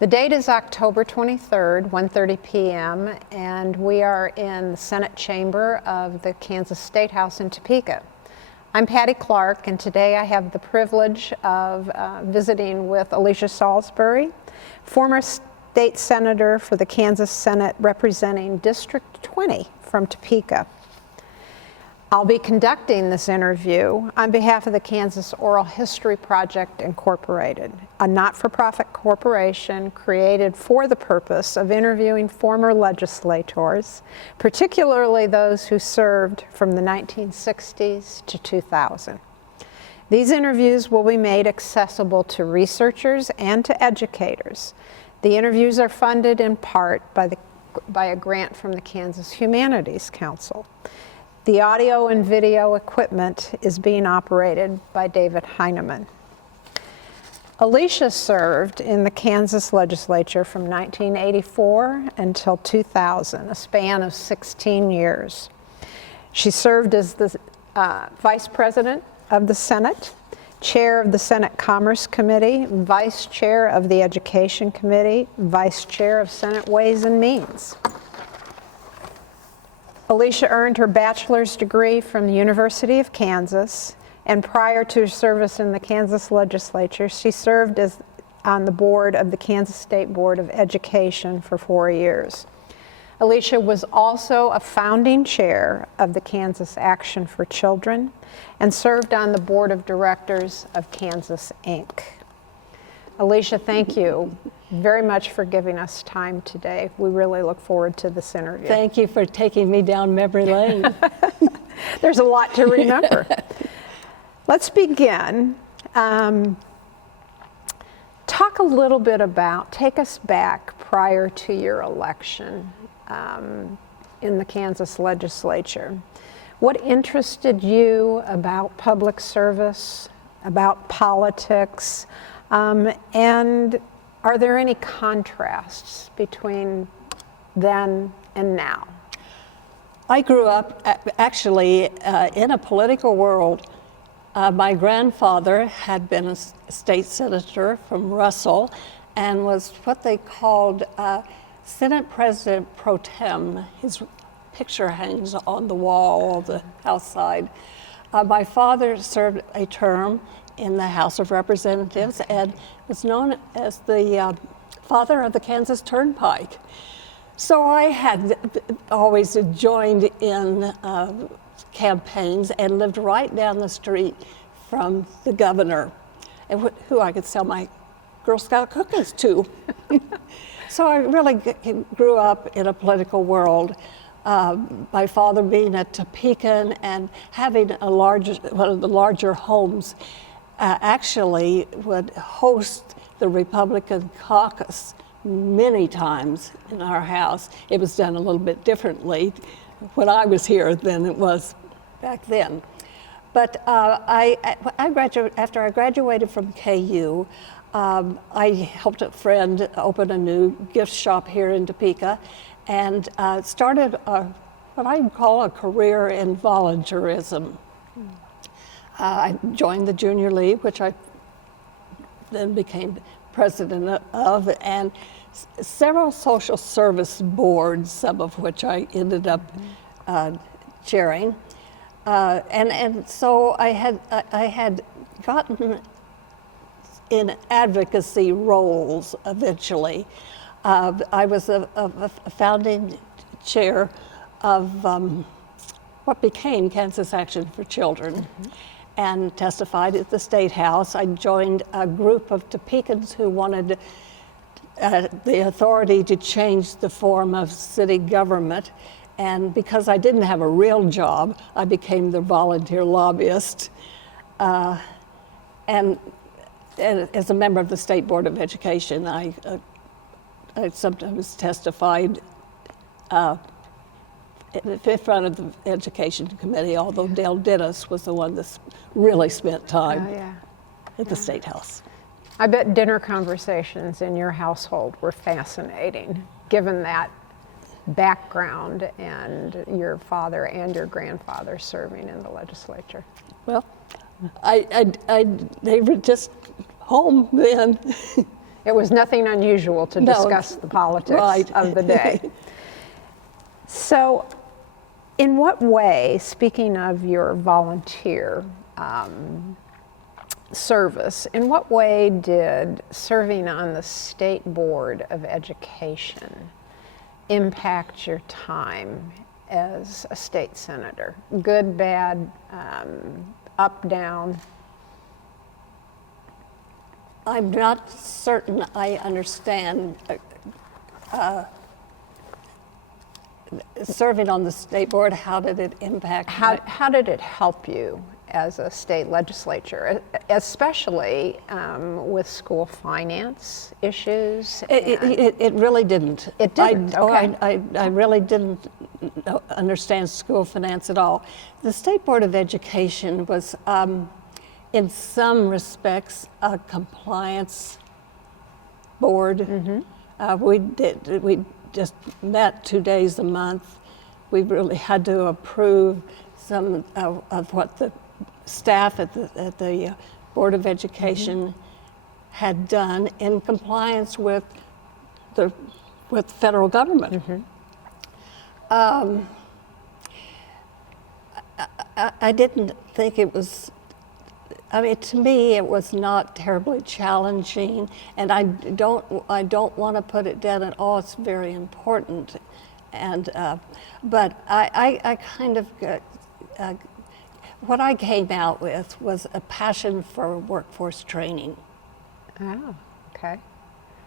The date is October 23rd, 1:30 p.m., and we are in the Senate chamber of the Kansas State House in Topeka. I'm Patty Clark, and today I have the privilege of visiting with Alicia Salisbury, former state senator for the Kansas Senate representing District 20 from Topeka. I'll be conducting this interview on behalf of the Kansas Oral History Project, Incorporated, a not-for-profit corporation created for the purpose of interviewing former legislators, particularly those who served from the 1960s to 2000. These interviews will be made accessible to researchers and to educators. The interviews are funded in part by a grant from the Kansas Humanities Council. The audio and video equipment is being operated by David Heineman. Alicia served in the Kansas legislature from 1984 until 2000, a span of 16 years. She served as the Vice President of the Senate, Chair of the Senate Commerce Committee, Vice Chair of the Education Committee, Vice Chair of Senate Ways and Means. Alicia earned her bachelor's degree from the University of Kansas, and prior to her service in the Kansas legislature, she served on the board of the Kansas State Board of Education for 4 years. Alicia was also a founding chair of the Kansas Action for Children and served on the board of directors of Kansas, Inc. Alicia, thank you very much for giving us time today. We really look forward to this interview. Thank you for taking me down memory lane. There's a lot to remember. Let's begin. Talk a little bit take us back prior to your election in the Kansas legislature. What interested you about public service, about politics, and are there any contrasts between then and now? I grew up actually in a political world. My grandfather had been a state senator from Russell and was what they called Senate President Pro Tem. His picture hangs on the wall of the House side. My father served a term in the House of Representatives and was known as the father of the Kansas Turnpike. So I had always joined in campaigns and lived right down the street from the governor, who I could sell my Girl Scout cookies to. So I really grew up in a political world. My father being a Topekan and having one of the larger homes actually would host the Republican caucus many times in our house. It was done a little bit differently when I was here than it was back then. But after I graduated from KU, I helped a friend open a new gift shop here in Topeka and started what I call a career in volunteerism. I joined the Junior League, which I then became president of, and several social service boards, some of which I ended up chairing. And so I had gotten in advocacy roles eventually. I was a founding chair of what became Kansas Action for Children. And testified at the State House. I joined a group of Topekans who wanted the authority to change the form of city government. And because I didn't have a real job, I became the volunteer lobbyist. And as a member of the State Board of Education, I sometimes testified in front of the Education Committee, although Dale Dennis was the one that really spent time at the State House. I bet dinner conversations in your household were fascinating, given that background and your father and your grandfather serving in the legislature. Well, they were just home then. It was nothing unusual to No. discuss the politics Right. of the day. So, in what way, speaking of your volunteer service, in what way did serving on the State Board of Education impact your time as a state senator? Good, bad, up, down? I'm not certain I understand serving on the state board. How did it impact? How did it help you as a state legislature, especially with school finance issues? It really didn't. It didn't, okay. I really didn't understand school finance at all. The State Board of Education was, in some respects, a compliance board. Mm-hmm. We just met 2 days a month. We really had to approve some of what the staff at the Board of Education had done in compliance with the federal government. I didn't think it was. I mean, to me, it was not terribly challenging, and I don't want to put it down at all. It's very important, and but I kind of what I came out with was a passion for workforce training. Oh, okay.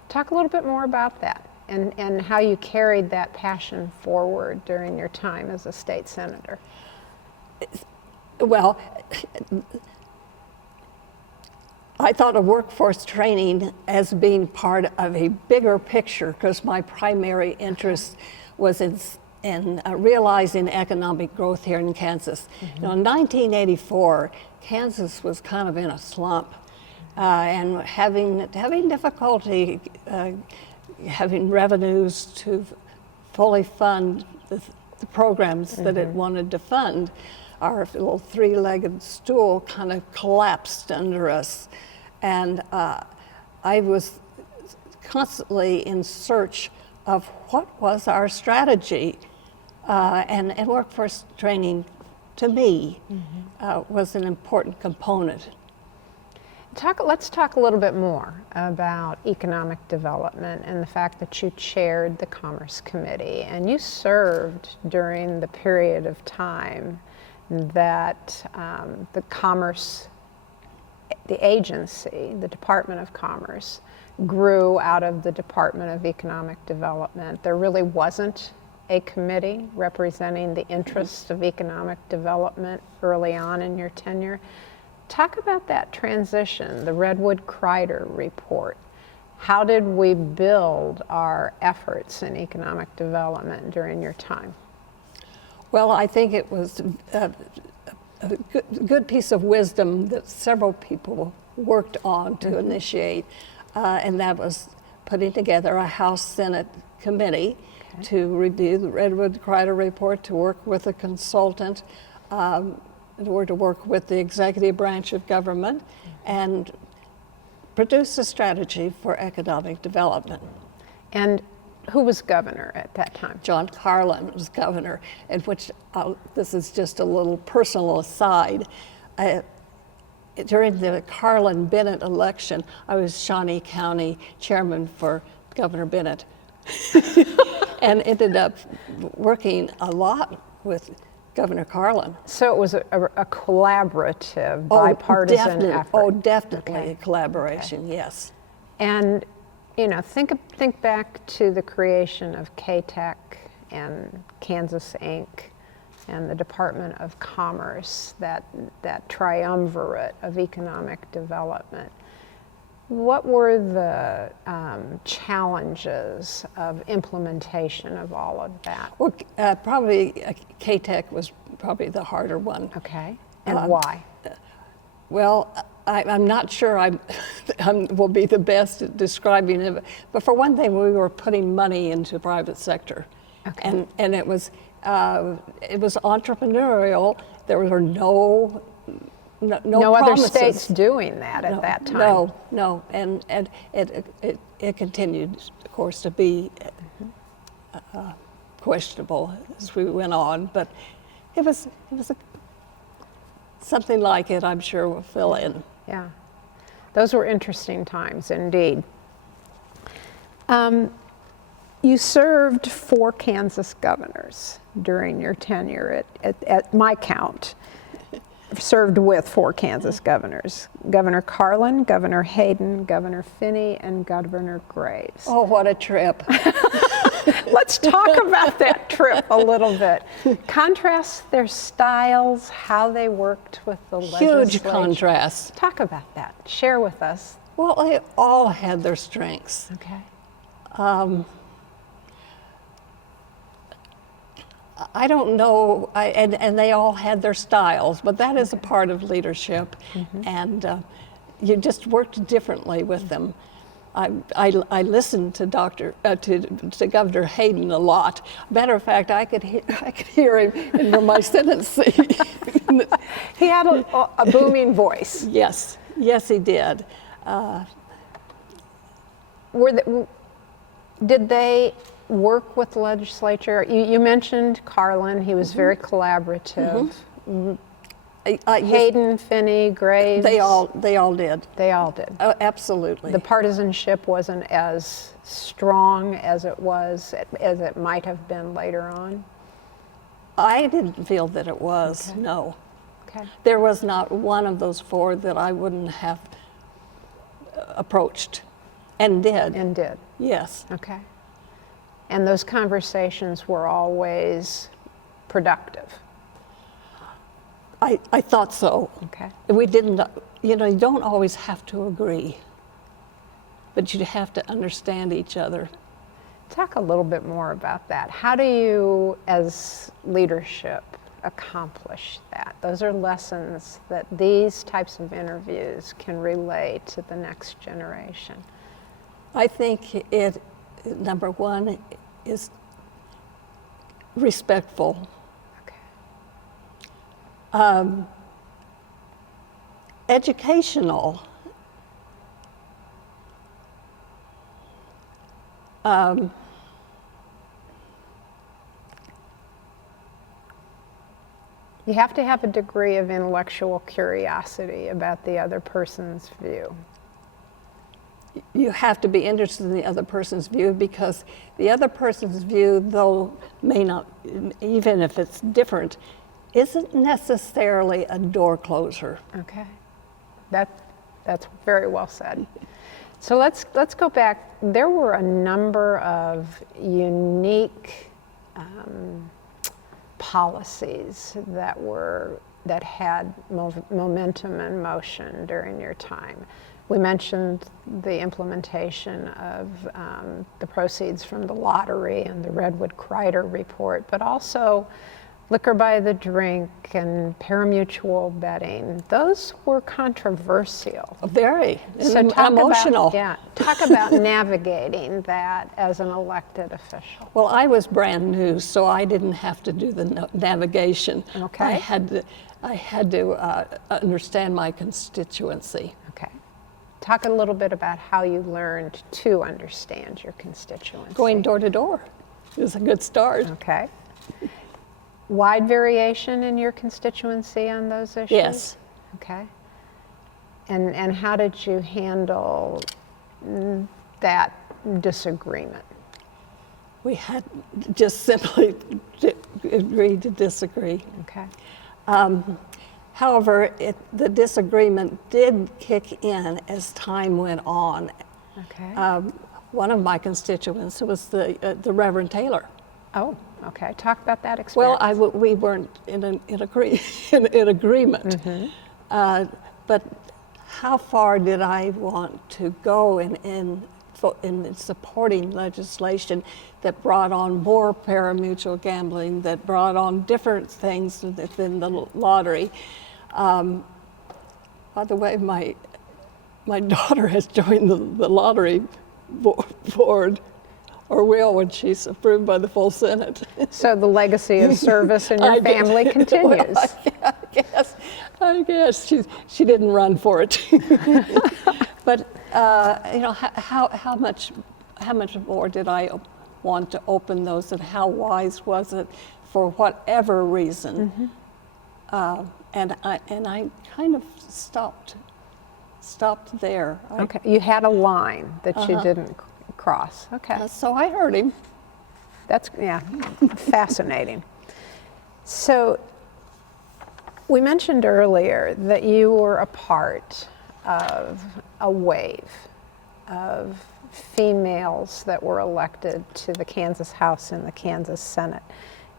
Talk a little bit more about that and how you carried that passion forward during your time as a state senator. Well, I thought of workforce training as being part of a bigger picture because my primary interest was in realizing economic growth here in Kansas. You know, in 1984, Kansas was kind of in a slump and having difficulty having revenues to fully fund the programs that it wanted to fund. Our little three-legged stool kind of collapsed under us. And I was constantly in search of what was our strategy. And workforce training, to me, was an important component. Let's talk a little bit more about economic development and the fact that you chaired the Commerce Committee. And you served during the period of time that the agency, the Department of Commerce, grew out of the Department of Economic Development. There really wasn't a committee representing the interests of economic development early on in your tenure. Talk about that transition, the Redwood-Crider report. How did we build our efforts in economic development during your time? Well, I think it was a good piece of wisdom that several people worked on to initiate, and that was putting together a House-Senate committee to review the Redwood-Crider report, to work with a consultant, or to work with the executive branch of government, and produce a strategy for economic development. And who was governor at that time? John Carlin was governor, in which, this is just a little personal aside, during the Carlin-Bennett election, I was Shawnee County chairman for Governor Bennett, and ended up working a lot with Governor Carlin. So it was a collaborative, bipartisan effort. Oh, definitely a collaboration, yes. And you know, think back to the creation of KTEC and Kansas Inc. and the Department of Commerce, that triumvirate of economic development. What were the challenges of implementation of all of that? Well, probably KTEC was probably the harder one. Okay, and why? Well, I'm not sure I will be the best at describing it, but for one thing, we were putting money into the private sector, okay. and it was entrepreneurial. There were no No other promises. states doing that at that time. No, and it continued, of course, to be questionable as we went on, but it was something like it, I'm sure, will fill in. Yeah, those were interesting times indeed. You served 4 Kansas governors during your tenure at my count. Served with 4 Kansas governors: Governor Carlin, Governor Hayden, Governor Finney, and Governor Graves. Oh, what a trip. Let's talk about that trip a little bit. Contrast their styles, how they worked with the legislature. Huge contrast. Talk about that. Share with us. Well, they all had their strengths. Okay. I don't know, and they all had their styles, but that is a part of leadership, and you just worked differently with them. I listened to to Governor Hayden a lot. Matter of fact, I could hear him from my Senate seat. He had a booming voice. Yes, he did. Did they work with the legislature? You mentioned Carlin. He was very collaborative. Hayden, Finney, Graves. They all did. They all did. Oh, absolutely. The partisanship wasn't as strong as it might have been later on. I didn't feel that it was. Okay. No. Okay. There was not one of those 4 that I wouldn't have approached, and did. And did. Yes. Okay. And those conversations were always productive. I thought so. Okay. We didn't, you don't always have to agree, but you have to understand each other. Talk a little bit more about that. How do you, as leadership, accomplish that? Those are lessons that these types of interviews can relay to the next generation. I think number 1 is respectful. Educational. You have to have a degree of intellectual curiosity about the other person's view. You have to be interested in the other person's view, because the other person's view, though may not, even if it's different, isn't necessarily a door closer. Okay, that's very well said. So let's go back. There were a number of unique policies that had momentum and motion during your time. We mentioned the implementation of the proceeds from the lottery and the Redwood-Crider report, but also liquor by the drink and parimutuel betting. Those were controversial. Very. So emotional. Talk about navigating that as an elected official. Well, I was brand new, so I didn't have to do the navigation. Okay. I had to understand my constituency. Okay. Talk a little bit about how you learned to understand your constituency. Going door to door is a good start. Okay. Wide variation in your constituency on those issues? Yes. Okay. And how did you handle that disagreement? We had just simply agreed to disagree. Okay. However, the disagreement did kick in as time went on. Okay. One of my constituents was the Reverend Taylor. Oh, okay. Talk about that experience. Well, we weren't in agreement. Mm-hmm. But how far did I want to go in supporting legislation that brought on more parimutuel gambling, that brought on different things than the lottery? By the way, my daughter has joined the lottery board, or will when she's approved by the full Senate. So the legacy of service in your family continues. Well, I guess. I guess she didn't run for it. But how much more did I want to open those, and how wise was it for whatever reason? And I kind of stopped there. Okay, you had a line that you didn't cross. Okay, So I heard him. that's fascinating. So we mentioned earlier that you were a part of a wave of females that were elected to the Kansas House and the Kansas Senate.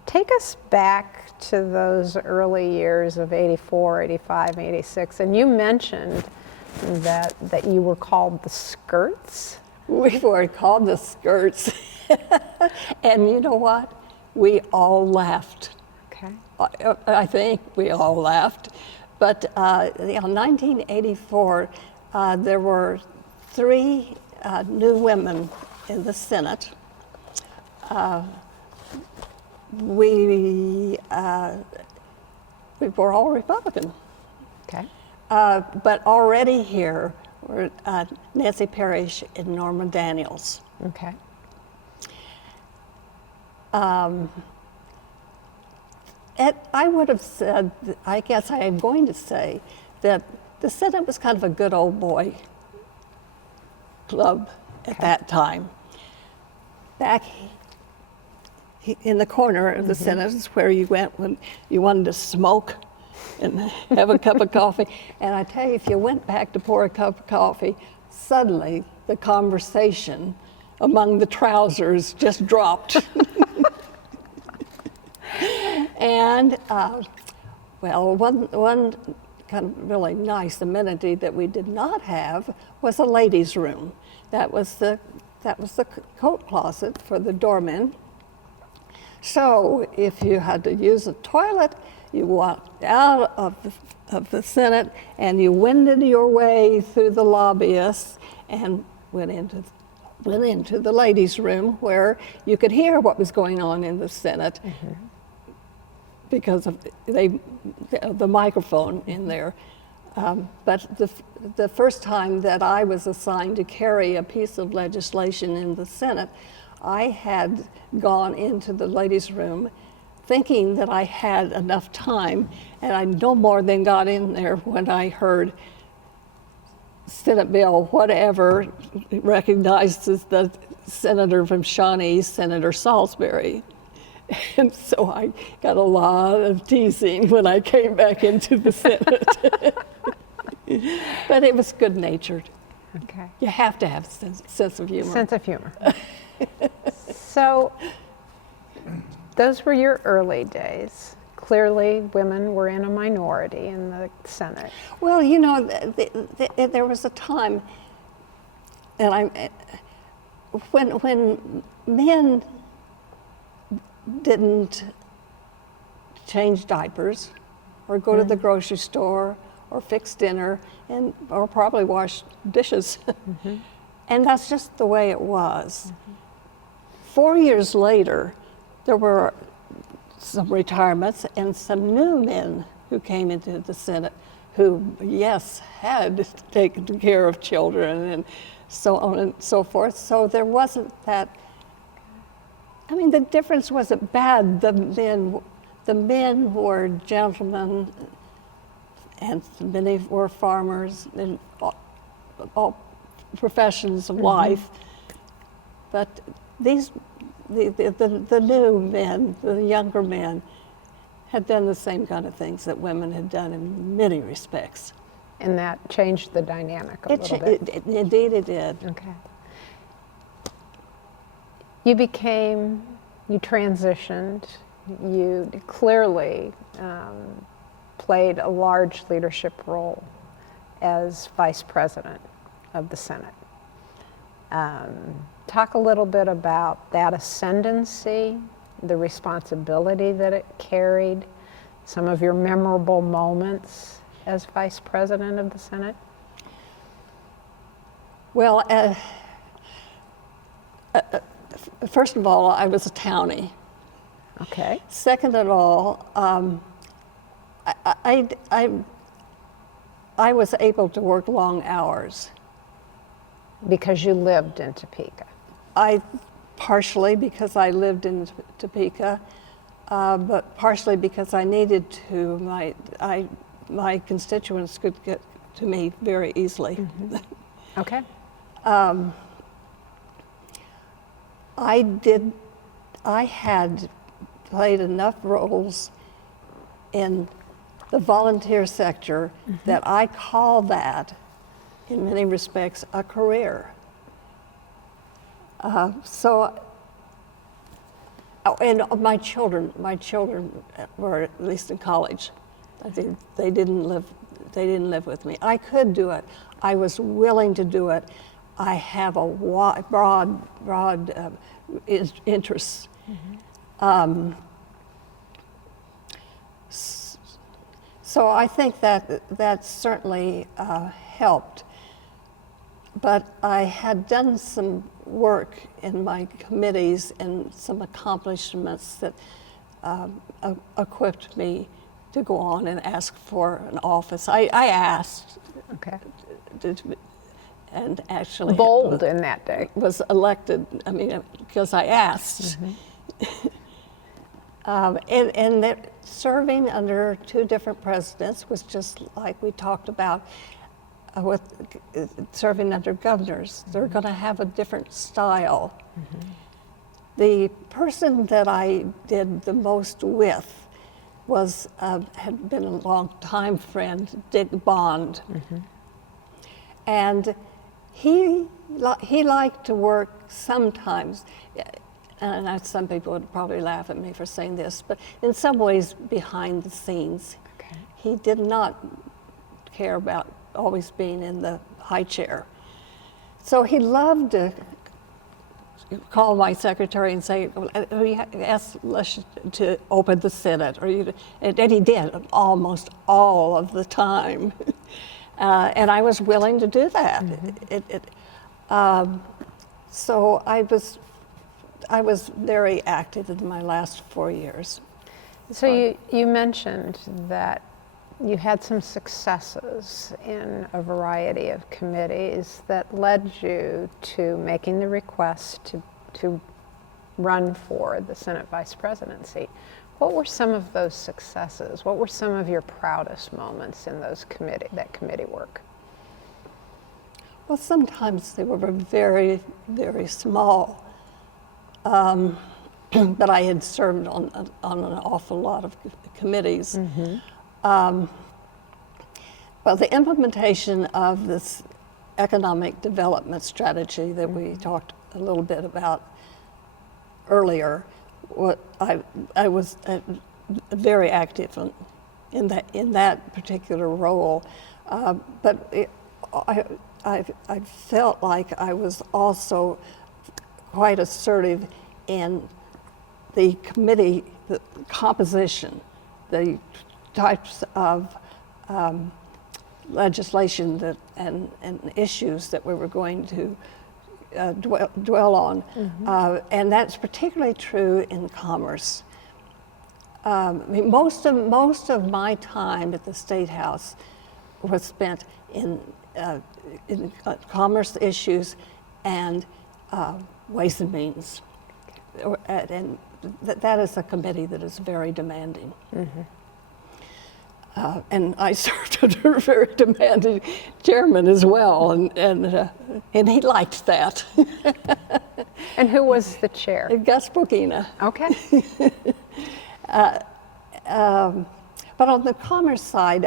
Take us back to those early years of 84, 85, 86, and you mentioned that you were called the Skirts. We were called the Skirts. And you know what? We all laughed. Okay. I think we all laughed. But in 1984, there were 3 new women in the Senate. We were all Republican. Okay. But already here were Nancy Parrish and Norma Daniels. Okay. I would have said, I guess I am going to say, that the Senate was kind of a good old boy club at that time. Back in the corner of the Senate is where you went when you wanted to smoke and have a cup of coffee. And I tell you, if you went back to pour a cup of coffee, suddenly the conversation among the trousers just dropped. And, one kind of really nice amenity that we did not have was a ladies' room. That was the coat closet for the doormen. So if you had to use a toilet, you walked out of the Senate and you wended your way through the lobbyists and went into the ladies' room where you could hear what was going on in the Senate. Because of the microphone in there. But the first time that I was assigned to carry a piece of legislation in the Senate, I had gone into the ladies' room thinking that I had enough time, and I no more than got in there when I heard Senate Bill whatever, recognized as the senator from Shawnee, Senator Salisbury. And so I got a lot of teasing when I came back into the Senate. But it was good-natured. Okay. You have to have a sense of humor. Sense of humor. So those were your early days. Clearly, women were in a minority in the Senate. Well, there was a time, and when men didn't change diapers or go to the grocery store or fix dinner or probably wash dishes. And that's just the way it was. 4 years later, there were some retirements and some new men who came into the Senate who, yes, had taken care of children and so on and so forth. So there wasn't that. I mean, the difference wasn't bad. The men were gentlemen, and many were farmers, and all professions of life. But the new men, the younger men, had done the same kind of things that women had done in many respects. And that changed the dynamic a little bit. Indeed, it did. Okay. You transitioned, you clearly played a large leadership role as vice president of the Senate. Talk a little bit about that ascendancy, the responsibility that it carried, some of your memorable moments as vice president of the Senate. Well, first of all, I was a townie. Okay. Second of all, I was able to work long hours. Because you lived in Topeka. Partially because I lived in Topeka, but partially because I needed to. My constituents could get to me very easily. Mm-hmm. Okay. I had played enough roles in the volunteer sector that I call that, in many respects, a career. And my children were at least in college. They didn't live with me. I could do it. I was willing to do it. I have a broad interests. So I think that certainly helped. But I had done some work in my committees and some accomplishments that equipped me to go on and ask for an office. I asked. Okay. And actually bold in that day. Was elected, because I asked. And that serving under two different presidents was just like we talked about with serving under governors. They're going to have a different style. The person that I did the most with was had been a long-time friend, Dick Bond. And he liked to work sometimes, and some people would probably laugh at me for saying this, but in some ways behind the scenes. Okay. He did not care about always being in the high chair. So he loved to call my secretary and say, ask Alicia to open the Senate, and he did almost all of the time. And I was willing to do that. So I was very active in my last 4 years. So you mentioned that you had some successes in a variety of committees that led you to making the request to run for the Senate Vice Presidency. What were some of those successes? What were some of your proudest moments in that committee work? Well, sometimes they were very, very small, but I had served on an awful lot of committees. Well, the implementation of this economic development strategy that we talked a little bit about earlier, I was very active in that particular role, but I felt like I was also quite assertive in the committee, the composition, the types of legislation and issues that we were going to dwell on. And that's particularly true in commerce. Most of my time at the State House was spent in commerce issues and Ways and Means. And that is a committee that is very demanding. And I served under a very demanding chairman as well, and he liked that. And who was the chair? Gus Bokina. Okay. But on the commerce side,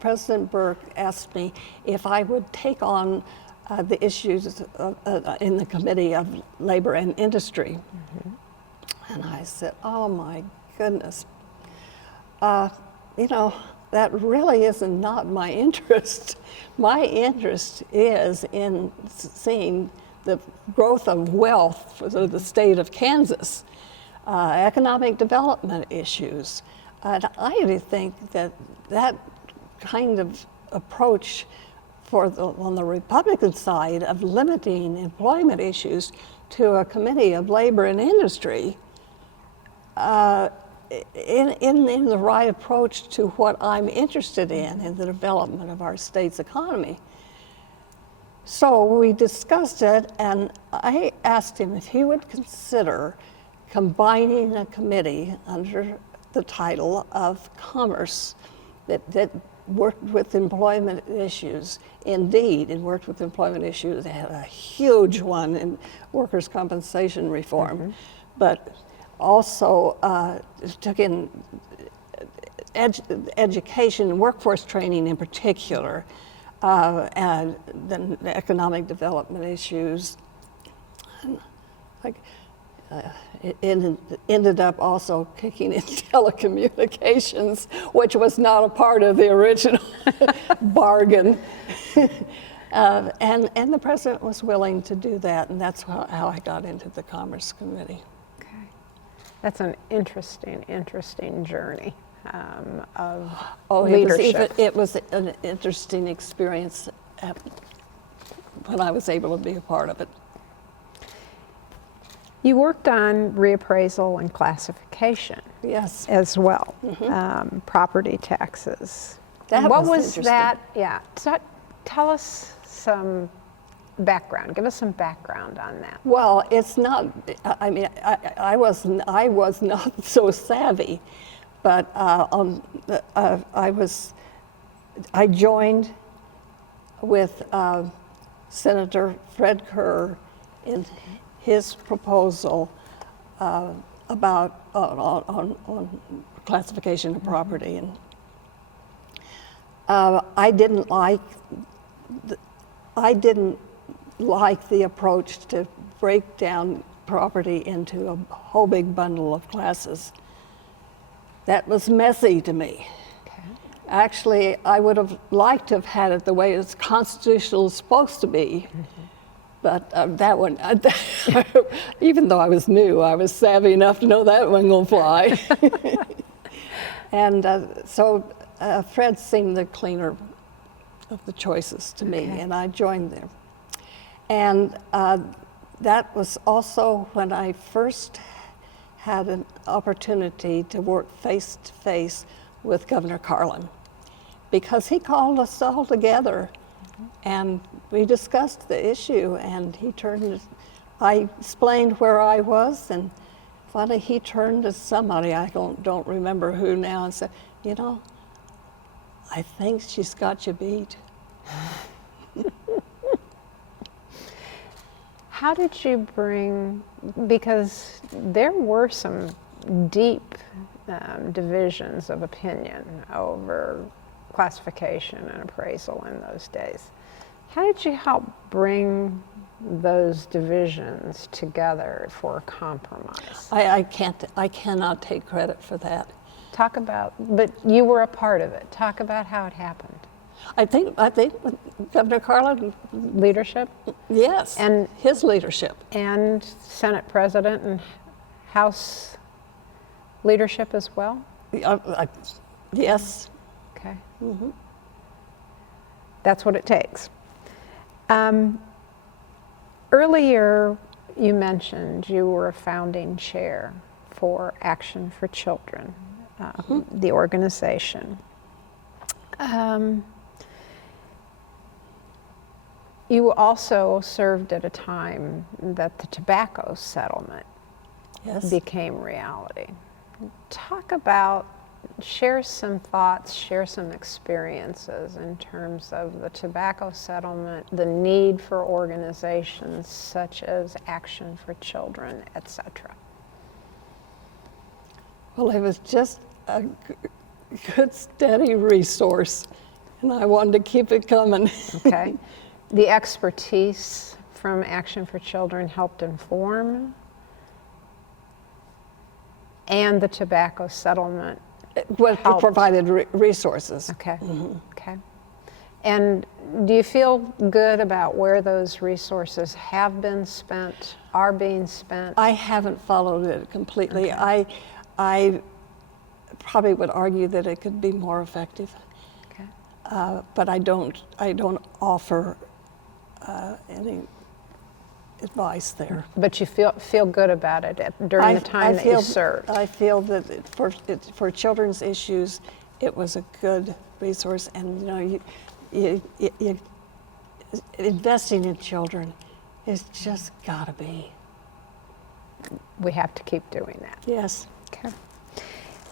President Burke asked me if I would take on the issues in the Committee of Labor and Industry. And I said, oh my goodness, that really is not my interest. My interest is in seeing the growth of wealth for the state of Kansas, economic development issues. And I think that kind of approach on the Republican side of limiting employment issues to a Committee of Labor and Industry in the right approach to what I'm interested in the development of our state's economy. So we discussed it, and I asked him if he would consider combining a committee under the title of Commerce that worked with employment issues. Indeed, it worked with employment issues. They had a huge one in workers' compensation reform, but also took in education, workforce training in particular, and then the economic development issues. And it ended up also kicking in telecommunications, which was not a part of the original bargain. And the president was willing to do that, and that's how I got into the Commerce Committee. Okay. That's an interesting journey of leadership. It was an interesting experience when I was able to be a part of it. You worked on reappraisal and classification. Yes. As well, property taxes. That what was was interesting. that? Yeah. Tell us some background. Give us some background on that. Well, it's not. I mean, I was not so savvy, but I joined with Senator Fred Kerr in his proposal about on classification of property, and I didn't like the approach to break down property into a whole big bundle of classes. That was messy to me. Okay. Actually, I would have liked to have had it the way it's constitutional supposed to be. But that one, even though I was new, I was savvy enough to know that wasn't going to fly. And so Fred seemed the cleaner of the choices to me, and I joined there. And that was also when I first had an opportunity to work face to face with Governor Carlin, because he called us all together. And we discussed the issue, and I explained where I was, and finally he turned to somebody, I don't remember who now, and said, you know, I think she's got you beat. How did you because there were some deep divisions of opinion over classification and appraisal in those days. How did you help bring those divisions together for a compromise? I cannot take credit for that. But you were a part of it. Talk about how it happened. I think Governor Carlin, Leadership? yes, And his leadership. And Senate President and House leadership as well? Yes. Okay. That's what it takes. Earlier, you mentioned you were a founding chair for Action for Children, the organization. You also served at a time that the tobacco settlement became reality. Share some thoughts, share some experiences in terms of the tobacco settlement, the need for organizations such as Action for Children, etc. Well, it was just a good, steady resource, and I wanted to keep it coming. Okay. The expertise from Action for Children helped inform, and the tobacco settlement helped. Provided resources. Okay. Okay. And do you feel good about where those resources have been spent, are being spent? I haven't followed it completely. Okay. I probably would argue that it could be more effective. Okay. But I don't offer any advice there. But you feel good about it during the time that you served. I feel that for children's issues, it was a good resource, and you investing in children is just gotta be. We have to keep doing that. Yes. Okay.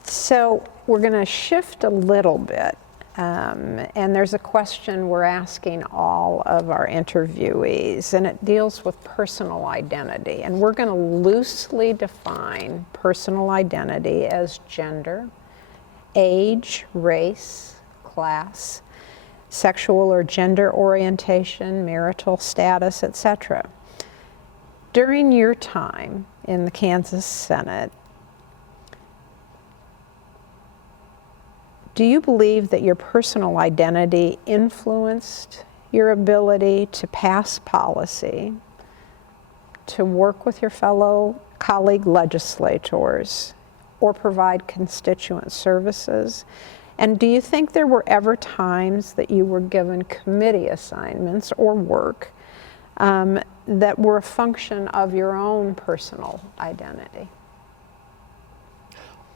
So we're going to shift a little bit, and there's a question we're asking all of our interviewees, and it deals with personal identity. And we're going to loosely define personal identity as gender, age, race, class, sexual or gender orientation, marital status, etc. During your time in the Kansas Senate, do you believe that your personal identity influenced your ability to pass policy, to work with your fellow colleague legislators, or provide constituent services? And do you think there were ever times that you were given committee assignments or work that were a function of your own personal identity?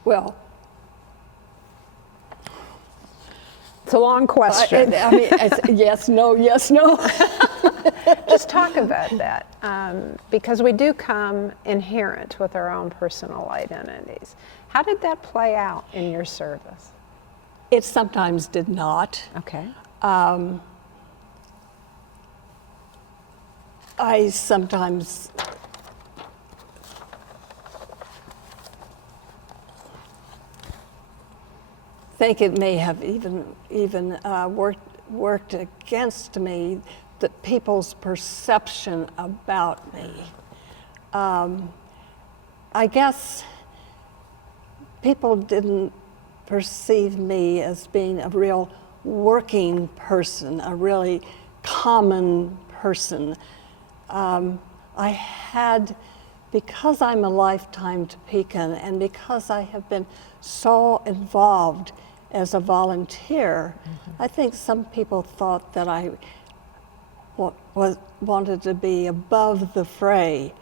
Well, it's a long question. I mean, yes, no, yes, no. Just talk about that, because we do come inherent with our own personal identities. How did that play out in your service? It sometimes did not. Okay. I sometimes think it may have even worked against me, that people's perception about me. I guess people didn't perceive me as being a real working person, a really common person. I had, because I'm a lifetime Topeka, and because I have been so involved as a volunteer, I think some people thought that I wanted to be above the fray.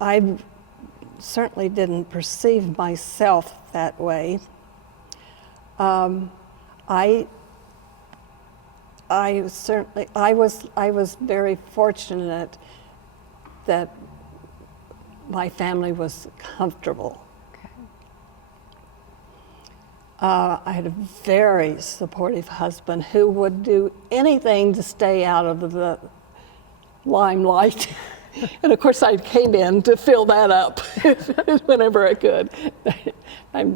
I certainly didn't perceive myself that way. I was very fortunate that my family was comfortable. Okay. I had a very supportive husband who would do anything to stay out of the limelight. And of course, I came in to fill that up whenever I could. I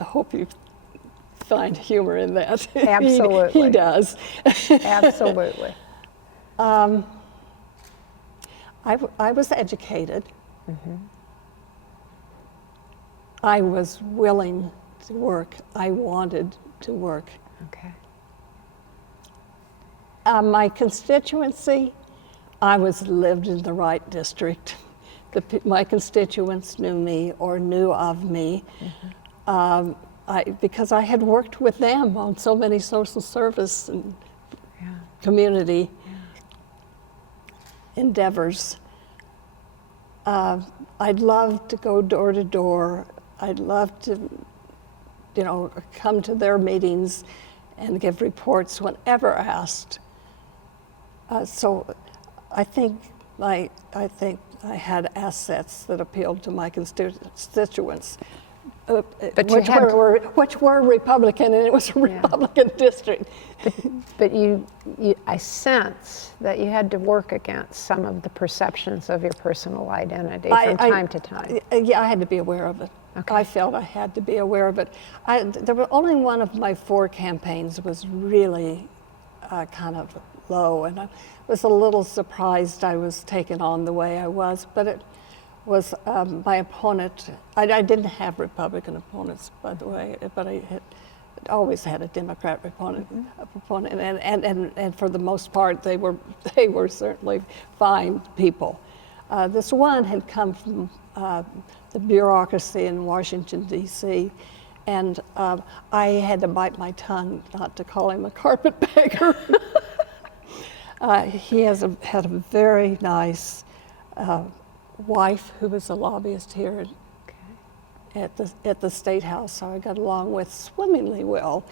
hope you find humor in that. Absolutely. He does. Absolutely. I was educated. Mm-hmm. I was willing to work. I wanted to work. Okay. My constituency, I lived in the right district. My constituents knew me or knew of me. Mm-hmm. Because I had worked with them on so many social service and community endeavors. I'd love to go door to door. I'd love to, come to their meetings and give reports whenever asked. So I think I had assets that appealed to my constituents. Which were Republican, and it was a Republican district. But I sense that you had to work against some of the perceptions of your personal identity from time to time. Yeah, I had to be aware of it. Okay. I felt I had to be aware of it. There were only one of my 4 campaigns was really kind of low, and I was a little surprised I was taken on the way I was, but it was my opponent. I didn't have Republican opponents, by the way, but I had always had a Democrat opponent, and for the most part, they were certainly fine people. This one had come from the bureaucracy in Washington, D.C., And I had to bite my tongue not to call him a carpetbagger. He had a very nice wife who was a lobbyist here at the State House, so I got along with swimmingly well.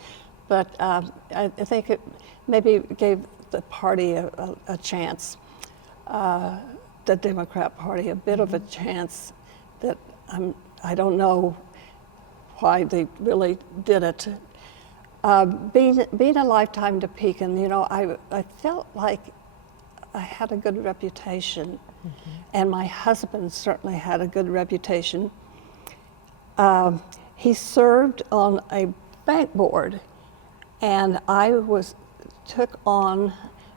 But I think it maybe gave the party a chance, the Democrat Party, a bit of a chance that I don't know why they really did it. Being a lifetime Topekanan, you know, I felt like I had a good reputation, and my husband certainly had a good reputation. He served on a bank board, and I took on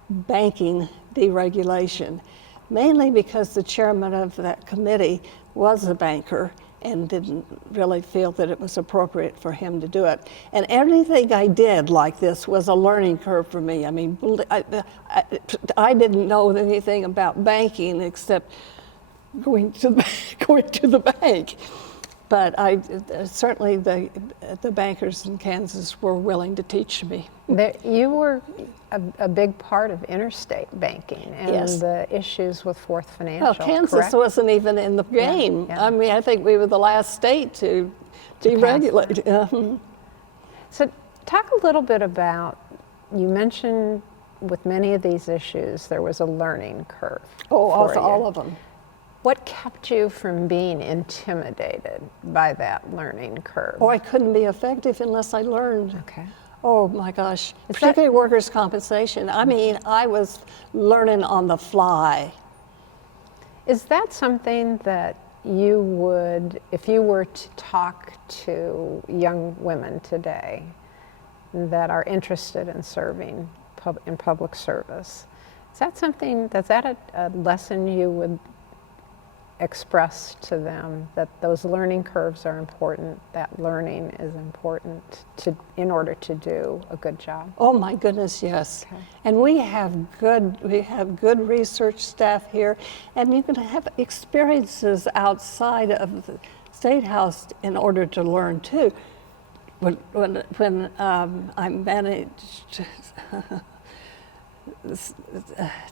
banking deregulation, mainly because the chairman of that committee was a banker and didn't really feel that it was appropriate for him to do it. And everything I did like this was a learning curve for me. I mean, I didn't know anything about banking except going to the bank. But certainly the bankers in Kansas were willing to teach me. You were a big part of interstate banking and Yes. the issues with Fourth Financial. Well, Kansas correct? wasn't even in the game. yeah. I mean, I think we were the last state to deregulate. So talk a little bit about, you mentioned with many of these issues there was a learning curve. Oh, for you. all of them. What kept you from being intimidated by that learning curve? Oh, I couldn't be effective unless I learned. Okay. Oh my gosh, particularly workers' compensation. I mean, I was learning on the fly. Is that something that you would, if you were to talk to young women today that are interested in serving in public service, is that something, is that a lesson you would express to them, that those learning curves are important, that learning is important in order to do a good job? Oh my goodness, yes. Okay. And we have good research staff here, and you can have experiences outside of the State House in order to learn too. When I managed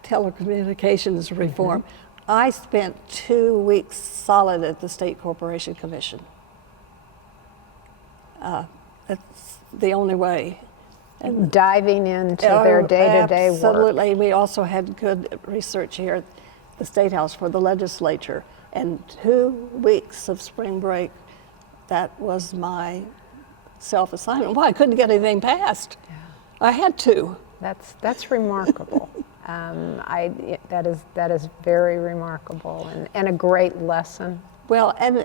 telecommunications reform, I spent 2 weeks solid at the State Corporation Commission. That's the only way. And diving into their day-to-day work. Absolutely. We also had good research here at the State House for the legislature. And 2 weeks of spring break, that was my self-assignment. Well, I couldn't get anything passed. Yeah. I had to. That's remarkable. That is very remarkable and a great lesson. Well, and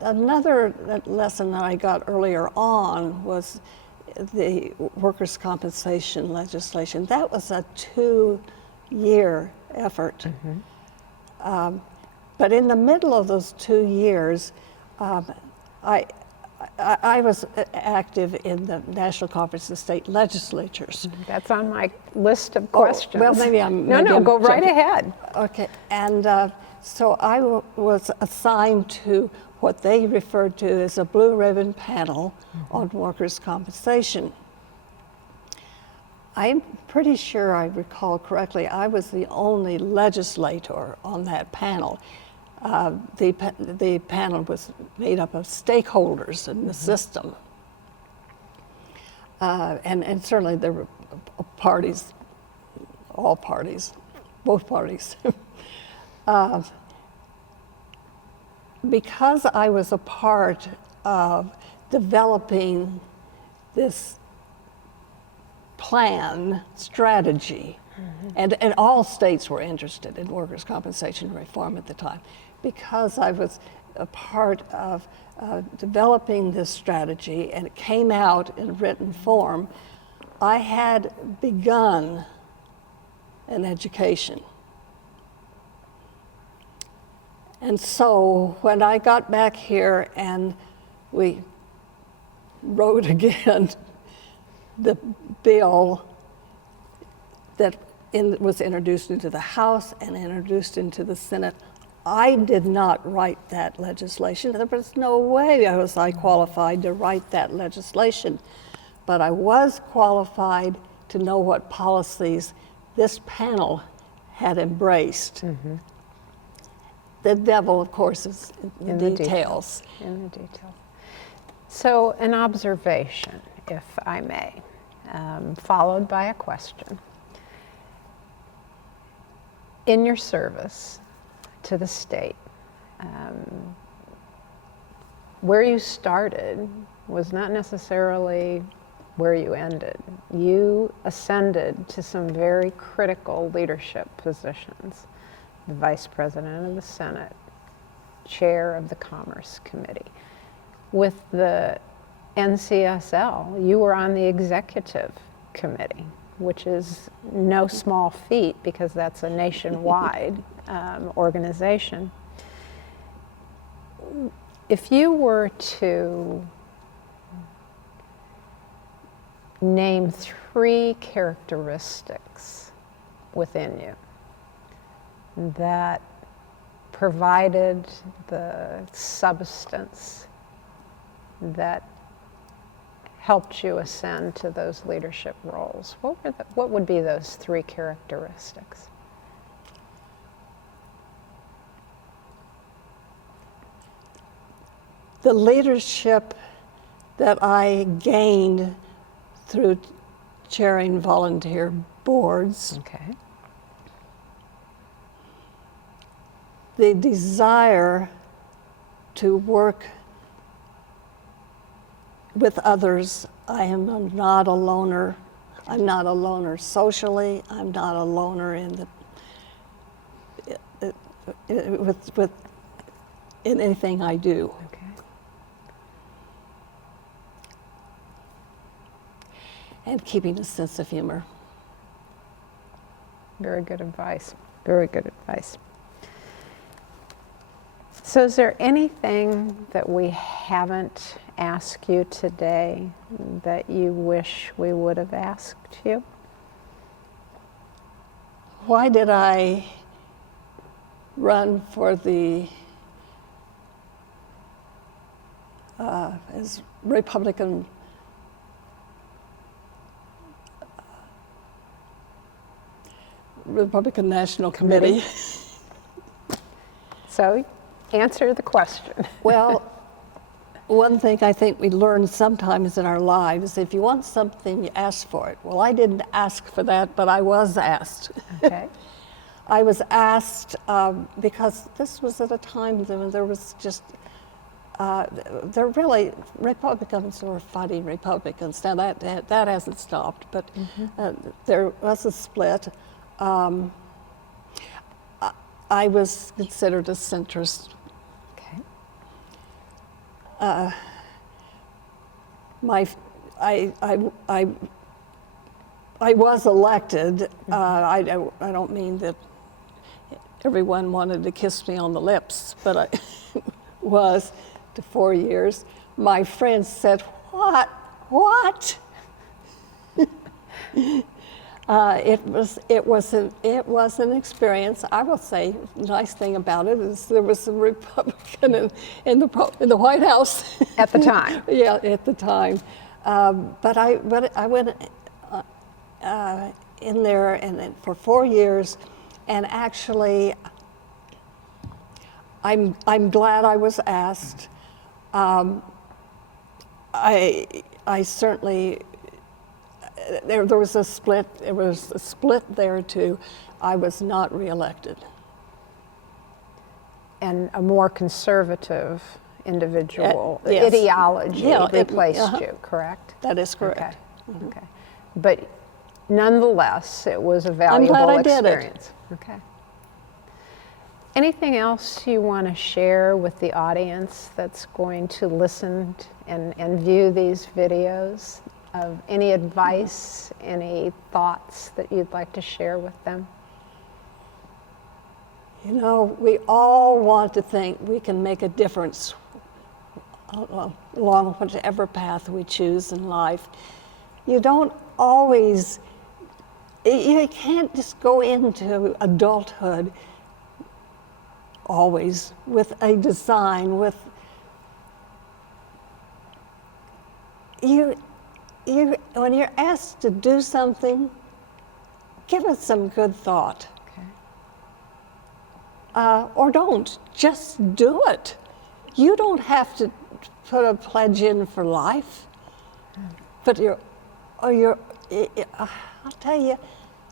another lesson that I got earlier on was the workers' compensation legislation. That was a 2-year effort. But in the middle of those 2 years, I was active in the National Conference of State Legislatures. That's on my list of questions. Well, maybe I'm... No, go right ahead. Okay, and so I was assigned to what they referred to as a blue ribbon panel on workers' compensation. I'm pretty sure I recall correctly, I was the only legislator on that panel. The panel was made up of stakeholders in the system. And certainly there were parties, all parties, both parties. Because I was a part of developing this plan, strategy, and all states were interested in workers' compensation reform at the time. Because I was a part of developing this strategy and it came out in written form, I had begun an education. And so when I got back here and we wrote again the bill that was introduced into the House and introduced into the Senate, I did not write that legislation. There was no way I was qualified to write that legislation. But I was qualified to know what policies this panel had embraced. Mm-hmm. The devil, of course, is in the details. In the details. So an observation, if I may, followed by a question. In your service to the state, where you started was not necessarily where you ended. You ascended to some very critical leadership positions. The Vice President of the Senate, Chair of the Commerce Committee. With the NCSL, you were on the Executive Committee, which is no small feat because that's a nationwide organization. If you were to name 3 characteristics within you that provided the substance that helped you ascend to those leadership roles, what would be those 3 characteristics? The leadership that I gained through chairing volunteer boards, Okay. the desire to work with others. I am not a loner. I'm not a loner socially. I'm not a loner in in anything I do. Okay. And keeping a sense of humor. Very good advice. Very good advice. So is there anything that we haven't asked you today that you wish we would have asked you? Why did I run for the as Republican National Committee? So answer the question. Well, one thing I think we learn sometimes in our lives, if you want something, you ask for it. Well, I didn't ask for that, but I was asked. Okay. I was asked because this was at a time when there was just, Republicans were fighting Republicans. Now that hasn't stopped, but there was a split. I was considered a centrist. Okay. I was elected. I don't mean that everyone wanted to kiss me on the lips, but I was to 4 years. My friends said, "What? What?" It was an experience. I will say, the nice thing about it is there was a Republican in the White House At the time. Yeah, at the time. But I went in there and for 4 years, and actually, I'm glad I was asked. I certainly. There was a split. There was a split there too. I was not reelected. And a more conservative individual Yes. ideology replaced you, correct? That is correct. Okay. Okay. But nonetheless, it was a valuable glad I did it. experience. Okay. Anything else you want to share with the audience that's going to listen and view these videos? Of any advice, any thoughts that you'd like to share with them? You know, we all want to think we can make a difference along whichever path we choose in life. You don't always, you can't just go into adulthood always with a design, with you, when you're asked to do something, give it some good thought. Okay. Or don't, just do it. You don't have to put a pledge in for life, but I'll tell you,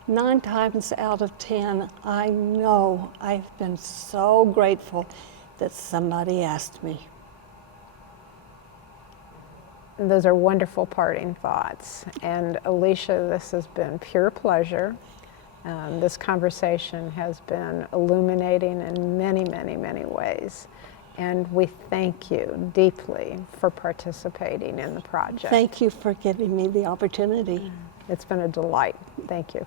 9 times out of 10, I know I've been so grateful that somebody asked me. Those are wonderful parting thoughts. And Alicia, this has been pure pleasure. This conversation has been illuminating in many, many, many ways. And we thank you deeply for participating in the project. Thank you for giving me the opportunity. It's been a delight. Thank you.